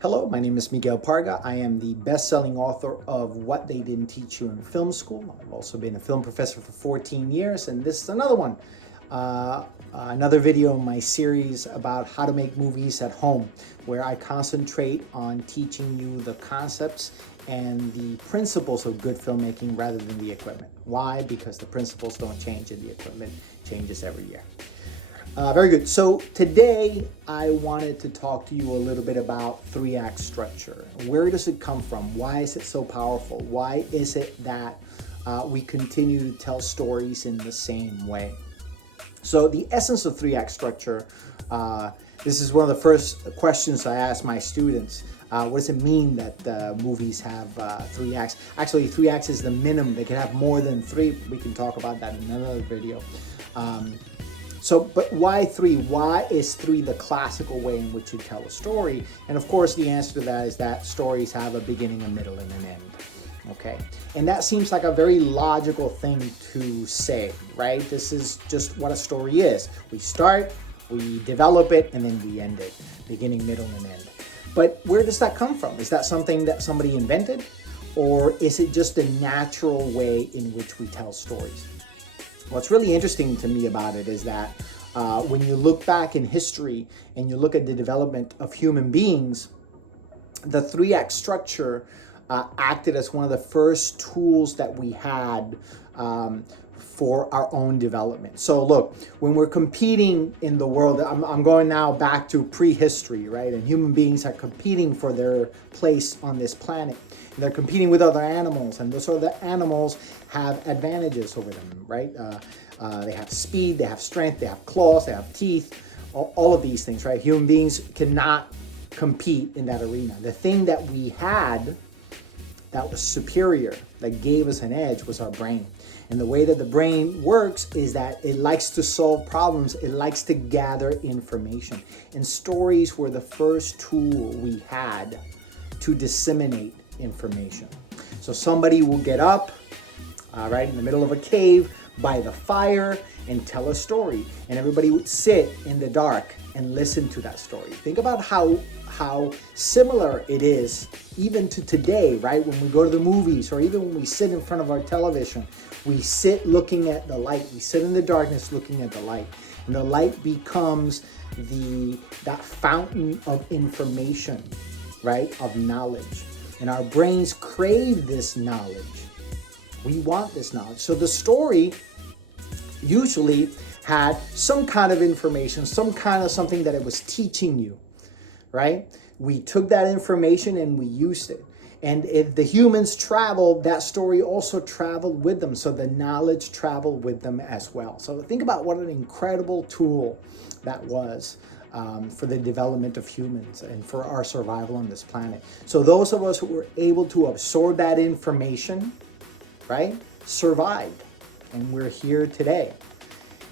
Hello, my name is Miguel Parga. I am the best-selling author of What They Didn't Teach You in Film School. I've also been a film professor for 14 years, and this is another one. Another video in my series about how to make movies at home, where I concentrate on teaching you the concepts and the principles of good filmmaking rather than the equipment. Why? Because the principles don't change and the equipment changes every year. Very good. So today I wanted to talk to you a little bit about three-act structure. Where does it come from? Why is it so powerful? Why is it that we continue to tell stories in the same way? So the essence of three-act structure, this is one of the first questions I ask my students. What does it mean that movies have three acts? Actually, three acts is the minimum. They can have more than three. We can talk about that in another video. But why three? Why is three the classical way in which you tell a story? And of course, the answer to that is that stories have a beginning, a middle, and an end. Okay, and that seems like a very logical thing to say, right? This is just what a story is. We start, we develop it, and then we end it. Beginning, middle, and end. But where does that come from? Is that something that somebody invented? Or is it just a natural way in which we tell stories? What's really interesting to me about it is that when you look back in history and you look at the development of human beings, the three-act structure acted as one of the first tools that we had for our own development. So look, when we're competing in the world, I'm going now back to prehistory, right? And human beings are competing for their place on this planet. And they're competing with other animals, and those other animals have advantages over them, right? They have speed, they have strength, they have claws, they have teeth, all of these things, right? Human beings cannot compete in that arena. The thing that we had that was superior, that gave us an edge, was our brain. And the way that the brain works is that it likes to solve problems. It likes to gather information. And stories were the first tool we had to disseminate information. So somebody will get up, right in the middle of a cave by the fire and tell a story. And everybody would sit in the dark and listen to that story. Think about how similar it is even to today, right? When we go to the movies, or even when we sit in front of our television, we sit looking at the light. We sit in the darkness looking at the light. And the light becomes that fountain of information, right? Of knowledge. And our brains crave this knowledge. We want this knowledge. So the story usually had some kind of information, some kind of something that it was teaching you, right? We took that information and we used it. And if the humans traveled, that story also traveled with them. So the knowledge traveled with them as well. So think about what an incredible tool that was for the development of humans and for our survival on this planet. So those of us who were able to absorb that information, right, survived. And we're here today.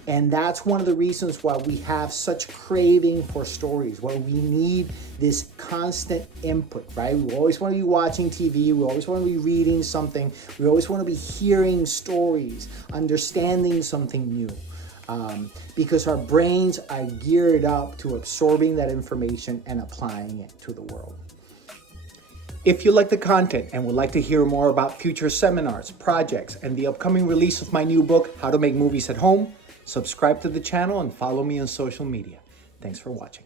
And that's one of the reasons why we have such craving for stories, why we need this constant input, right? We always want to be watching TV. We always want to be reading something. We always want to be hearing stories, understanding something new. Because our brains are geared up to absorbing that information and applying it to the world. If you like the content and would like to hear more about future seminars, projects, and the upcoming release of my new book, How to Make Movies at Home, subscribe to the channel and follow me on social media. Thanks for watching.